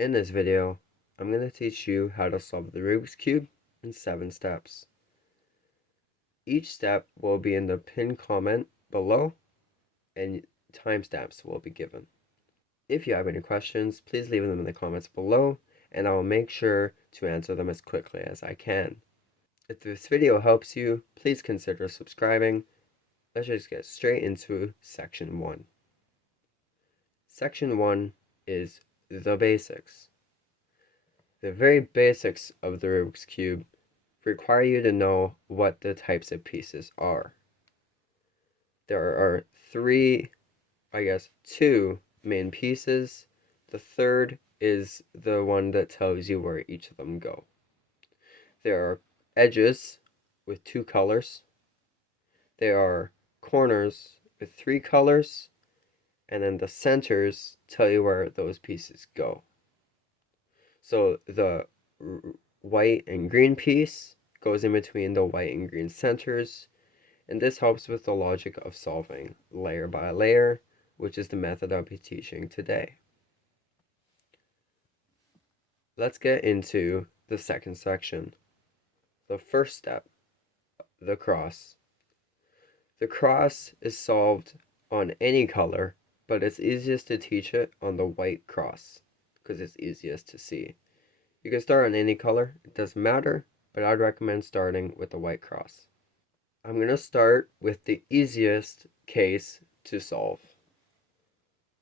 In this video, I'm going to teach you how to solve the Rubik's Cube in 7 steps. Each step will be in the pinned comment below and timestamps will be given. If you have any questions, please leave them in the comments below and I will make sure to answer them as quickly as I can. If this video helps you, please consider subscribing. Let's just get straight into section 1. Section 1 is the basics. The very basics of the Rubik's Cube require you to know what the types of pieces are. There are two main pieces. The third is the one that tells you where each of them go. There are edges with 2 colors. There are corners with 3 colors. And then the centers tell you where those pieces go. So the white and green piece goes in between the white and green centers, and this helps with the logic of solving layer by layer, which is the method I'll be teaching today. Let's get into the second section. The first step, the cross. The cross is solved on any color, but it's easiest to teach it on the white cross because it's easiest to see. You can start on any color, it doesn't matter, but I'd recommend starting with the white cross. I'm going to start with the easiest case to solve.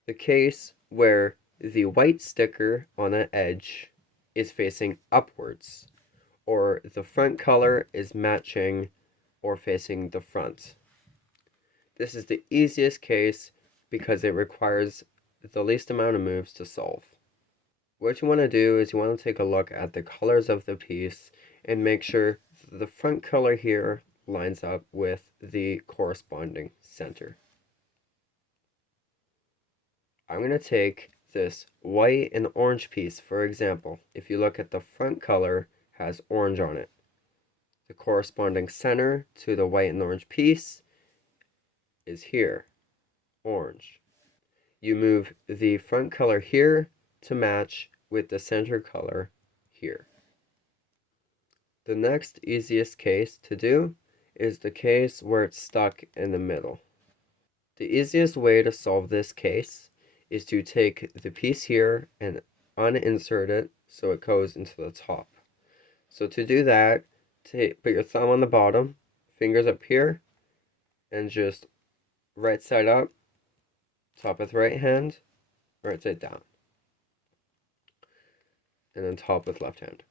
The case where the white sticker on an edge is facing upwards, or the front color is matching or facing the front. This is the easiest case because it requires the least amount of moves to solve. What you want to do is you want to take a look at the colors of the piece and make sure the front color here lines up with the corresponding center. I'm going to take this white and orange piece, for example. If you look at the front color has orange on it. The corresponding center to the white and orange piece is here, orange. You move the front color here to match with the center color here. The next easiest case to do is the case where it's stuck in the middle. The easiest way to solve this case is to take the piece here and uninsert it so it goes into the top. So to do that, put your thumb on the bottom, fingers up here, and just right side up, top with right hand, right side down, and then top with left hand.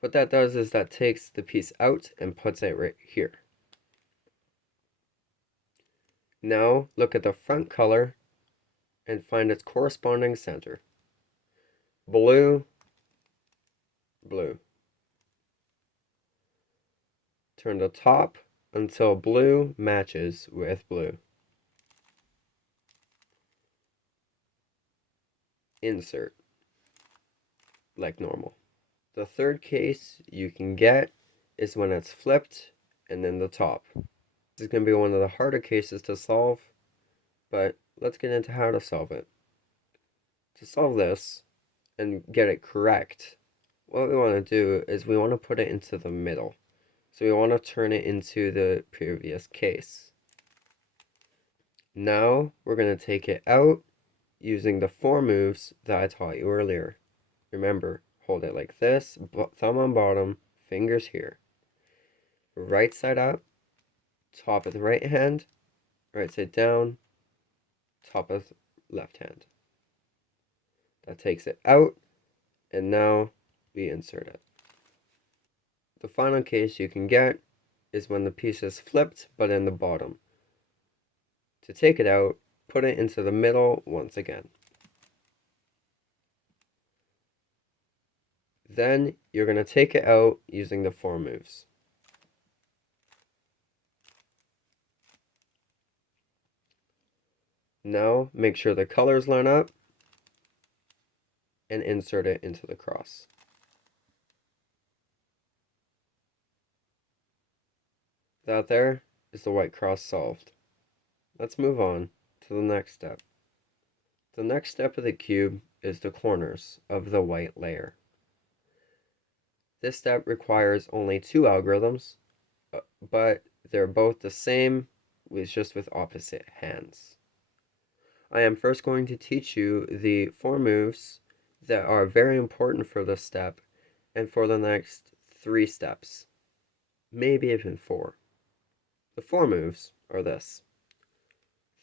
What that does is that takes the piece out and puts it right here. Now look at the front color and find its corresponding center. Blue, blue. Turn the top until blue matches with blue. Insert, like normal. The third case you can get is when it's flipped and then the top. This is going to be one of the harder cases to solve, but let's get into how to solve it. To solve this and get it correct, what we want to do is we want to put it into the middle. So we want to turn it into the previous case. Now we're going to take it out using the 4 moves that I taught you earlier. Remember, hold it like this, thumb on bottom, fingers here. Right side up, top with right hand, right side down, top with left hand. That takes it out, and now we insert it. The final case you can get is when the piece is flipped but in the bottom. To take it out, put it into the middle once again. Then you're going to take it out using the 4 moves. Now make sure the colors line up and insert it into the cross. That there is the white cross solved. Let's move on to the next step. The next step of the cube is the corners of the white layer. This step requires only 2 algorithms, but they're both the same, just with opposite hands. I am first going to teach you the 4 moves that are very important for this step and for the next 3 steps, maybe even 4. The 4 moves are this: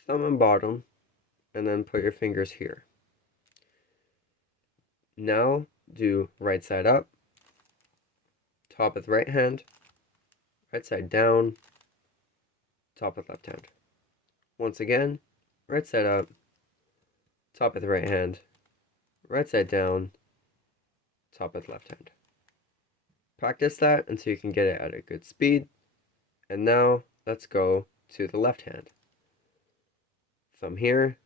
thumb and bottom, and then put your fingers here. Now do right side up, top with right hand, right side down, top with left hand. Once again, right side up, top with right hand, right side down, top with left hand. Practice that until you can get it at a good speed. And now let's go to the left hand. Thumb here,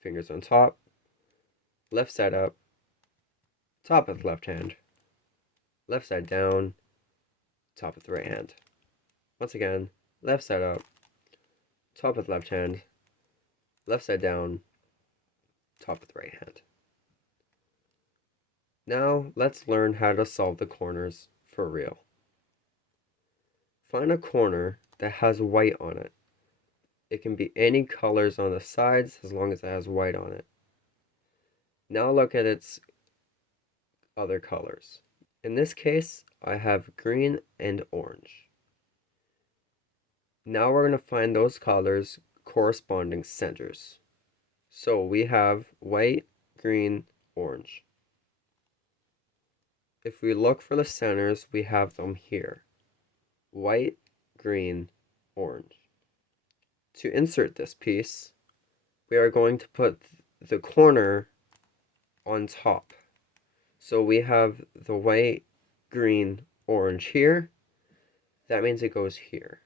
fingers on top, left side up, top with left hand, left side down, top with right hand. Once again, left side up, top with left hand, left side down, top with right hand. Now let's learn how to solve the corners for real. Find a corner that has white on it. It can be any colors on the sides as long as it has white on it. Now look at its other colors. In this case, I have green and orange. Now we're going to find those colors corresponding centers. So we have white, green, orange. If we look for the centers, we have them here: white, green, orange. To insert this piece, we are going to put the corner on top. So we have the white, green, orange here. That means it goes here.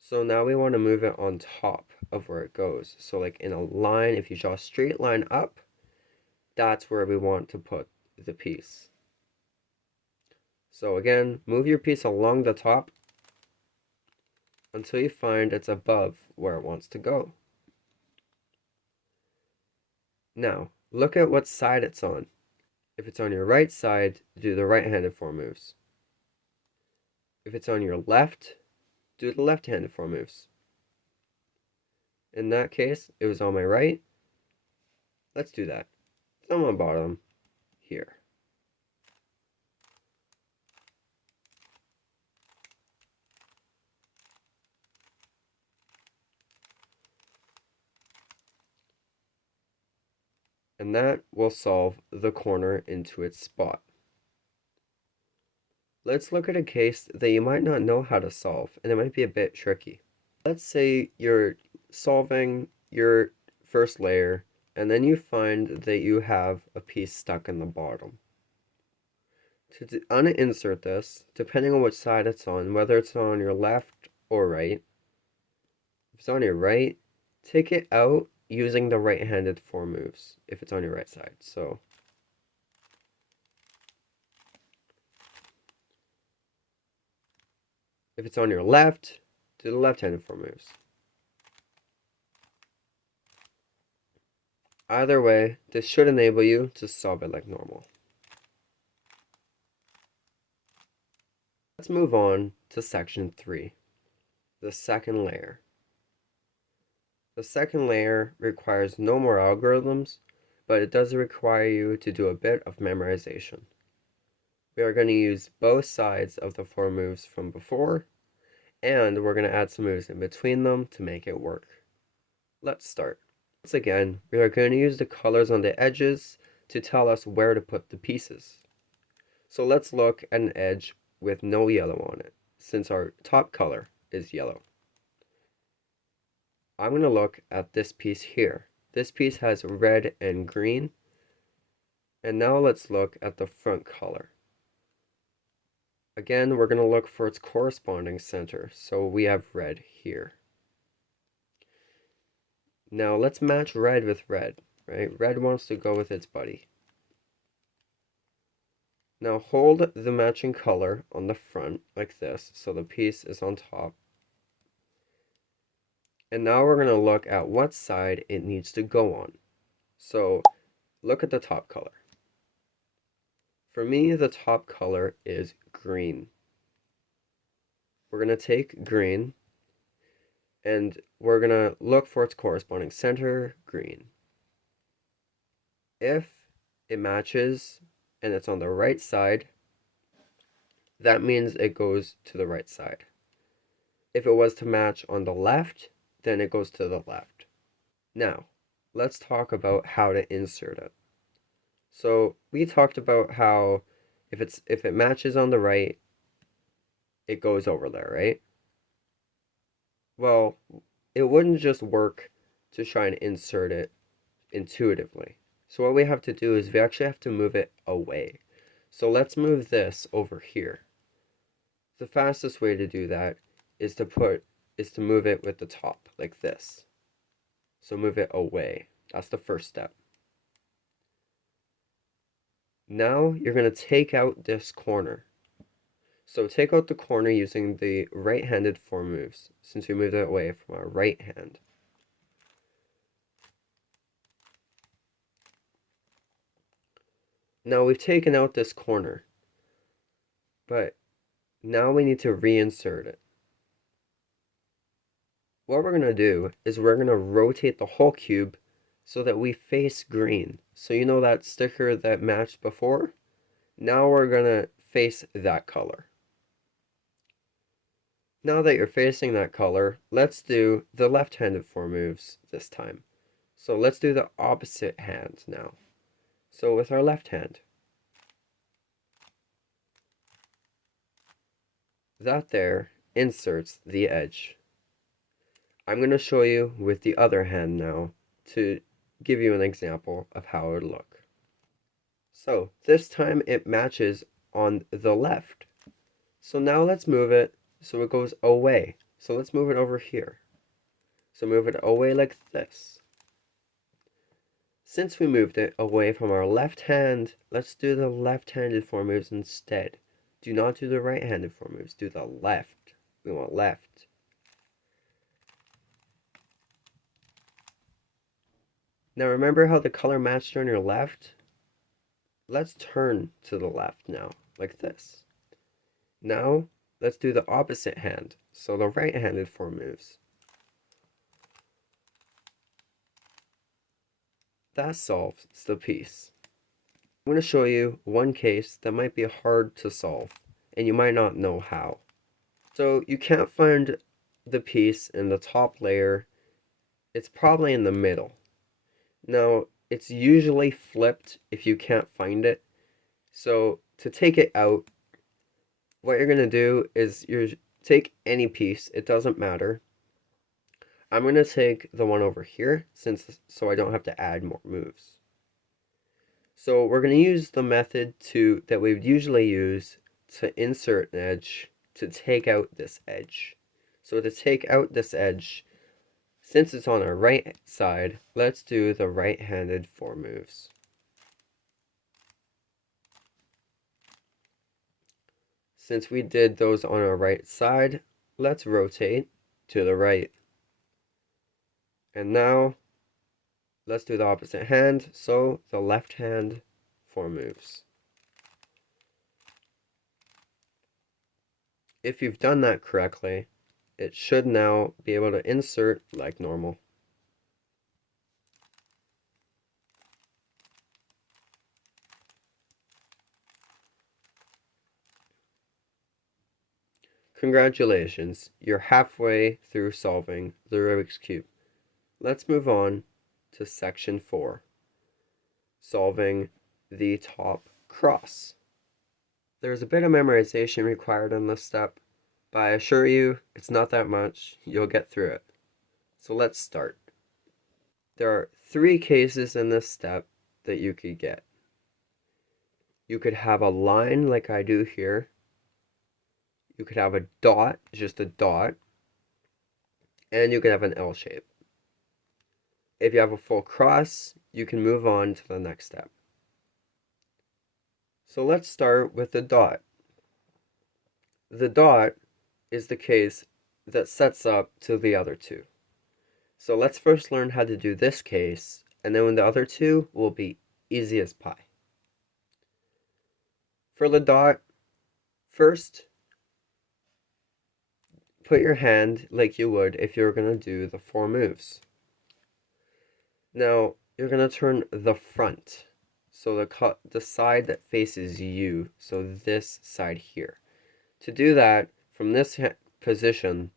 So now we want to move it on top of where it goes. So like in a line, if you draw a straight line up, that's where we want to put the piece. So again, move your piece along the top until you find it's above where it wants to go. Now, look at what side it's on. If it's on your right side, do the right-handed 4 moves. If it's on your left, do the left-handed 4 moves. In that case, it was on my right. Let's do that. Thumb on bottom, here. And that will solve the corner into its spot. Let's look at a case that you might not know how to solve, and it might be a bit tricky. Let's say you're solving your first layer, and then you find that you have a piece stuck in the bottom. To uninsert this, depending on which side it's on, whether it's on your left or right, if it's on your right, take it out using the right-handed 4 moves if it's on your right side. So if it's on your left, do the left-handed 4 moves. Either way, this should enable you to solve it like normal. Let's move on to section 3, the second layer. The second layer requires no more algorithms, but it does require you to do a bit of memorization. We are going to use both sides of the 4 moves from before, and we're going to add some moves in between them to make it work. Let's start. Once again, we are going to use the colors on the edges to tell us where to put the pieces. So let's look at an edge with no yellow on it, since our top color is yellow. I'm going to look at this piece here. This piece has red and green. And now let's look at the front color. Again, we're going to look for its corresponding center. So we have red here. Now let's match red with red, right? Red wants to go with its buddy. Now hold the matching color on the front like this, so the piece is on top. And now we're going to look at what side it needs to go on. So look at the top color. For me, the top color is green. We're going to take green and we're going to look for its corresponding center, green. If it matches and it's on the right side, that means it goes to the right side. If it was to match on the left, then it goes to the left. Now, let's talk about how to insert it. So we talked about how if it matches on the right, it goes over there, right? Well, it wouldn't just work to try and insert it intuitively. So what we have to do is we actually have to move it away. So let's move this over here. The fastest way to do that is to move it with the top like this. So move it away. That's the first step. Now you're going to take out this corner. So take out the corner using the right-handed form moves, since we moved it away from our right hand. Now we've taken out this corner, but now we need to reinsert it. What we're going to do is we're going to rotate the whole cube so that we face green. So you know that sticker that matched before? Now we're going to face that color. Now that you're facing that color, let's do the left-handed form moves this time. So let's do the opposite hand now. So with our left hand, that there inserts the edge. I'm going to show you with the other hand now to give you an example of how it would look. So this time it matches on the left. So now let's move it so it goes away. So let's move it over here. So move it away like this. Since we moved it away from our left hand, let's do the left-handed form moves instead. Do not do the right-handed form moves, do the left. We want left. Now remember how the color matched on your left? Let's turn to the left now, like this. Now, let's do the opposite hand, so the right-handed form moves. That solves the piece. I'm going to show you one case that might be hard to solve, and you might not know how. So you can't find the piece in the top layer. It's probably in the middle. Now, it's usually flipped if you can't find it. So to take it out, what you're going to do is you take any piece, it doesn't matter. I'm going to take the one over here so I don't have to add more moves. So we're going to use the method that we would usually use to insert an edge to take out this edge. So to take out this edge, since it's on our right side, let's do the right-handed form moves. Since we did those on our right side, let's rotate to the right. And now, let's do the opposite hand, so the left hand form moves. If you've done that correctly, it should now be able to insert like normal. Congratulations, you're halfway through solving the Rubik's Cube. Let's move on to section 4, solving the top cross. There's a bit of memorization required in this step, but I assure you it's not that much. You'll get through it. So let's start. There are 3 cases in this step that you could get. You could have a line like I do here. You could have a dot, just a dot, and you could have an L shape. If you have a full cross, you can move on to the next step. So let's start with the dot. The dot is the case that sets up to the other 2. So let's first learn how to do this case, and then the other two will be easy as pie. For the dot, first, put your hand like you would if you were going to do the 4 moves. Now, you're going to turn the front, so the side that faces you, so this side here. To do that, from this position,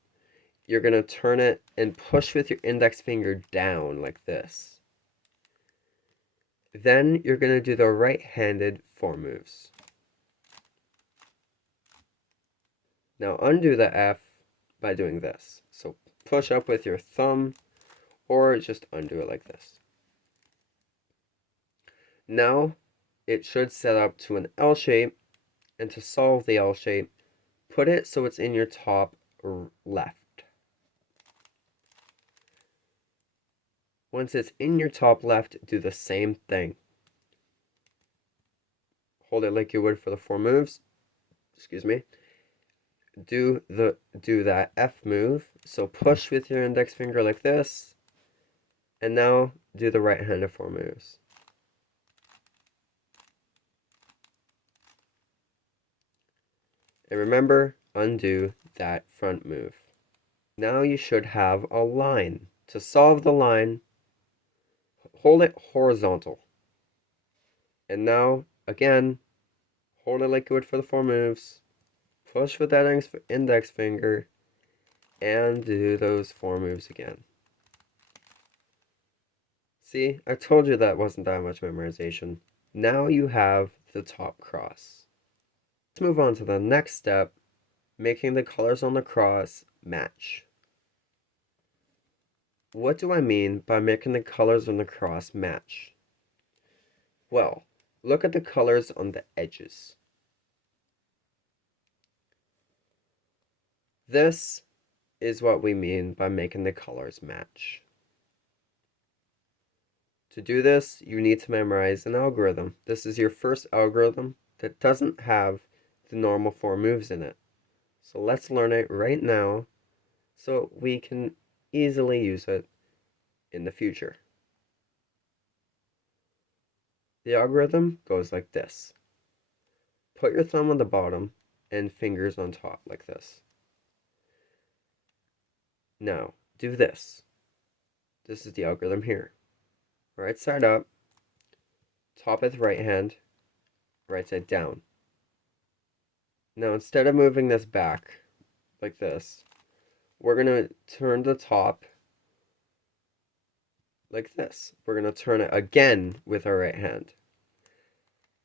you're going to turn it and push with your index finger down like this. Then you're going to do the right-handed 4 moves. Now undo the F by doing this. So push up with your thumb, or just undo it like this. Now it should set up to an L shape, and to solve the L shape, put it so it's in your top left. Once it's in your top left, do the same thing. Hold it like you would for the 4 moves. Excuse me. Do that F move. So push with your index finger like this. And now do the right-handed 4 moves. And remember, undo that front move. Now you should have a line. To solve the line, hold it horizontal. And now, again, hold it like you would for the 4 moves. Push with that index finger, and do those 4 moves again. See, I told you that wasn't that much memorization. Now you have the top cross. Let's move on to the next step, making the colors on the cross match. What do I mean by making the colors on the cross match? Well, look at the colors on the edges. This is what we mean by making the colors match. To do this, you need to memorize an algorithm. This is your first algorithm that doesn't have the normal 4 moves in it. So let's learn it right now so we can easily use it in the future. The algorithm goes like this. Put your thumb on the bottom and fingers on top like this. Now, do this. This is the algorithm here. Right side up, top with right hand, right side down. Now, instead of moving this back like this, we're going to turn the top like this. We're going to turn it again with our right hand.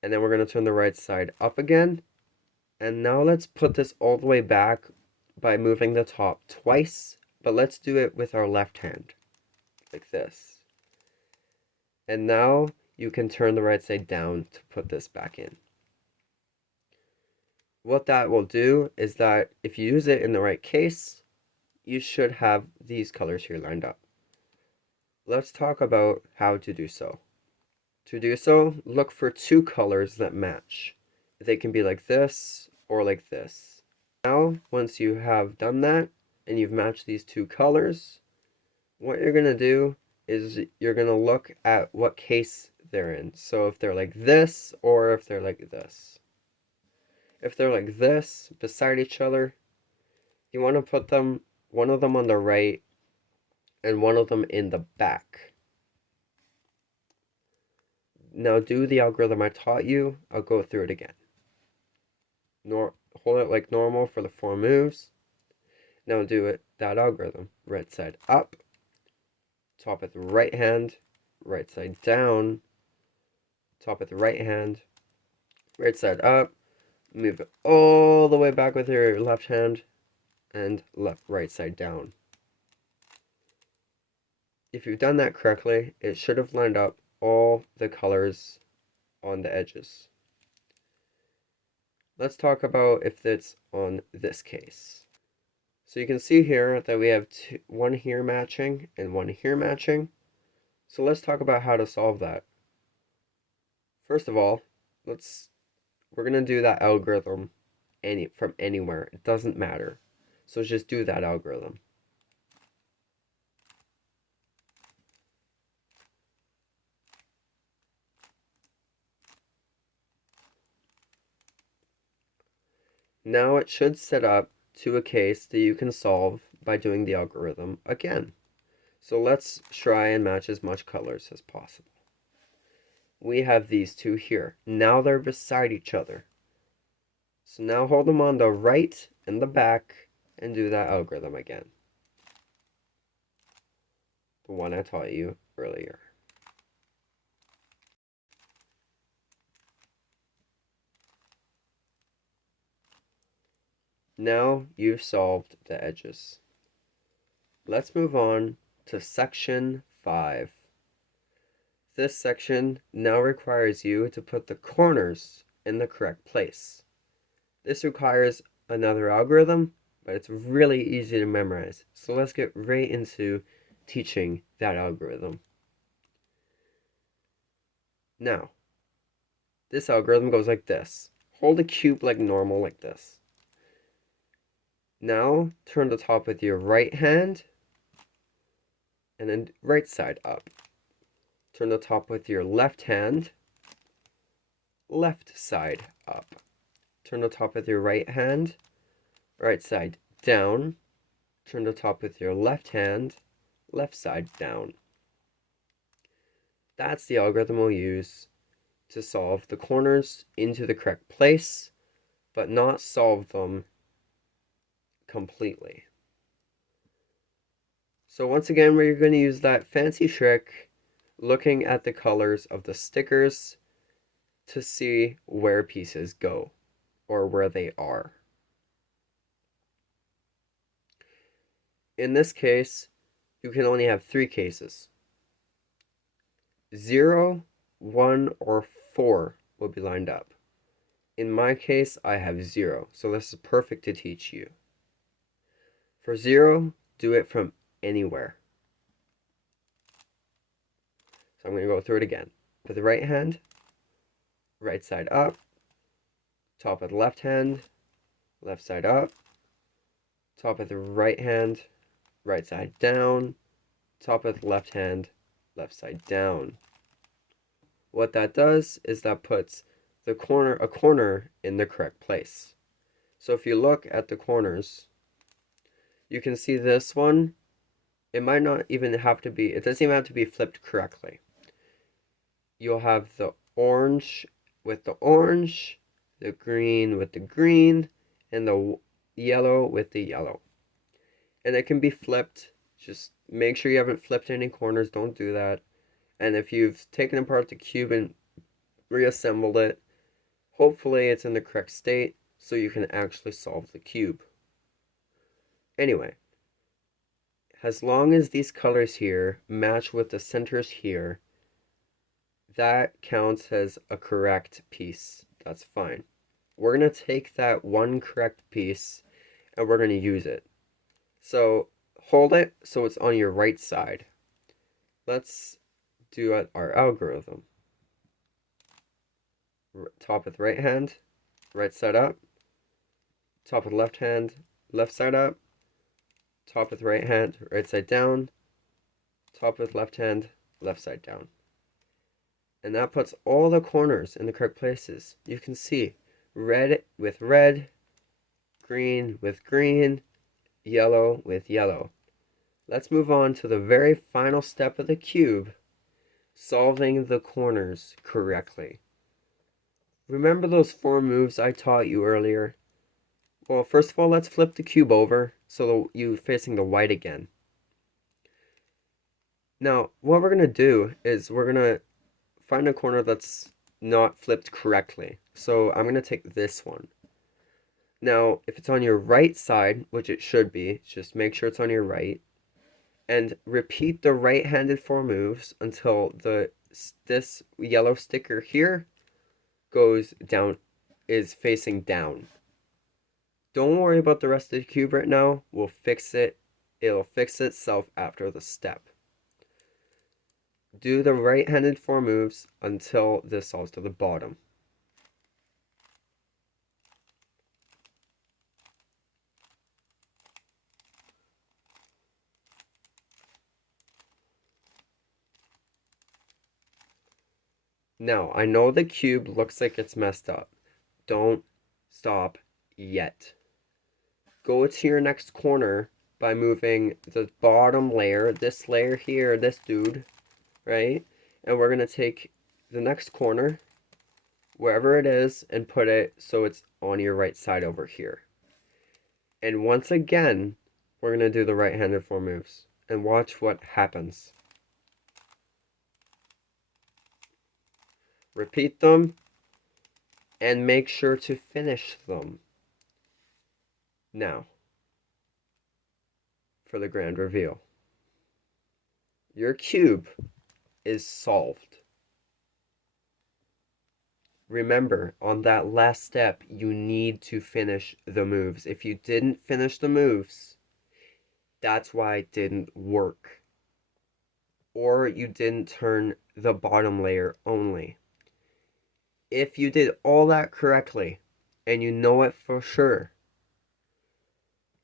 And then we're going to turn the right side up again. And now let's put this all the way back by moving the top twice, but let's do it with our left hand, like this. And now you can turn the right side down to put this back in. What that will do is that if you use it in the right case, you should have these colors here lined up. Let's talk about how to do so. To do so, look for 2 colors that match. They can be like this or like this. Now, once you have done that and you've matched these 2 colors, what you're going to do is you're going to look at what case they're in. So if they're like this or if they're like this. If they're like this beside each other, you want to put them, one of them on the right and one of them in the back. Now do the algorithm I taught you. I'll go through it again. Hold it like normal for the 4 moves. Now do that algorithm. Right side up, top with the right hand, right side down, top with the right hand, right side up, move it all the way back with your left hand, and right side down. If you've done that correctly, it should have lined up all the colors on the edges. Let's talk about if it's on this case. So you can see here that we have one here matching and one here matching. So let's talk about how to solve that. First of all, we're gonna do that algorithm from anywhere. It doesn't matter. So just do that algorithm. Now it should set up to a case that you can solve by doing the algorithm again. So let's try and match as much colors as possible. We have these two here. Now they're beside each other. So now hold them on the right and the back and do that algorithm again. The one I taught you earlier. Now you've solved the edges. Let's move on to section 5. This section now requires you to put the corners in the correct place. This requires another algorithm, but it's really easy to memorize. So let's get right into teaching that algorithm. Now, this algorithm goes like this. Hold a cube like normal, like this. Now, turn the top with your right hand, and then right side up. Turn the top with your left hand, left side up. Turn the top with your right hand, right side down. Turn the top with your left hand, left side down. That's the algorithm we'll use to solve the corners into the correct place, but not solve them completely. So once again, we're going to use that fancy trick, looking at the colors of the stickers to see where pieces go or where they are. In this case, you can only have 3 cases. 0, 1, or 4 will be lined up. In my case, I have 0, so this is perfect to teach you. For 0, do it from anywhere. So I'm going to go through it again. With the right hand, right side up, top of the left hand, left side up, top of the right hand, right side down, top of the left hand, left side down. What that does is that puts a corner in the correct place. So if you look at the corners, you can see this one, it might not even have to be, it doesn't even have to be flipped correctly. You'll have the orange with the orange, the green with the green, and the yellow with the yellow. And it can be flipped. Just make sure you haven't flipped any corners. Don't do that. And if you've taken apart the cube and reassembled it, hopefully it's in the correct state so you can actually solve the cube. Anyway, as long as these colors here match with the centers here, that counts as a correct piece. That's fine. We're going to take that one correct piece and we're going to use it. So hold it so it's on your right side. Let's do our algorithm. Top with right hand, right side up. Top with left hand, left side up. Top with right hand, right side down. Top with left hand, left side down. And that puts all the corners in the correct places. You can see red with red, green with green, yellow with yellow. Let's move on to the very final step of the cube, solving the corners correctly. Remember those 4 moves I taught you earlier? Well, first of all, let's flip the cube over so you're facing the white again. Now, what we're going to do is we're going to find a corner that's not flipped correctly. So I'm going to take this one. Now, if it's on your right side, which it should be, just make sure it's on your right, and repeat the right-handed 4 moves until this yellow sticker here goes down, is facing down. Don't worry about the rest of the cube right now. We'll fix it. It'll fix itself after the step. Do the right-handed 4 moves until this solves to the bottom. Now, I know the cube looks like it's messed up. Don't stop yet. Go to your next corner by moving the bottom layer, this layer here, this dude, right? And we're going to take the next corner, wherever it is, and put it so it's on your right side over here. And once again, we're going to do the right-handed form moves. And watch what happens. Repeat them, and make sure to finish them. Now, for the grand reveal. Your cube is solved. Remember, on that last step, you need to finish the moves. If you didn't finish the moves, that's why it didn't work. Or you didn't turn the bottom layer only. If you did all that correctly, and you know it for sure,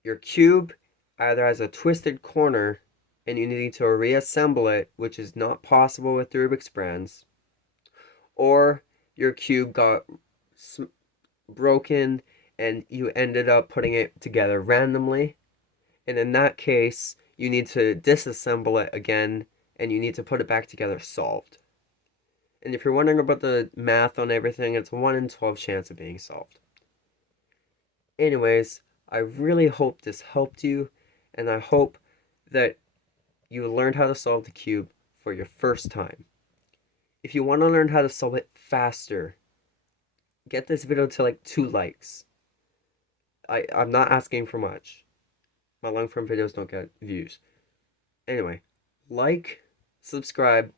your cube either has a twisted corner and you need to reassemble it, which is not possible with the Rubik's brands, or your cube got broken and you ended up putting it together randomly, and in that case you need to disassemble it again and you need to put it back together solved. And if you're wondering about the math on everything, it's a 1 in 12 chance of being solved. Anyways, I really hope this helped you, and I hope that you learned how to solve the cube for your first time. If you want to learn how to solve it faster, get this video to like 2 likes. I'm not asking for much. My long form videos don't get views. Anyway, like, subscribe.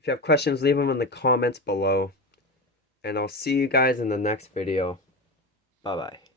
If you have questions, leave them in the comments below. And I'll see you guys in the next video. Bye-bye.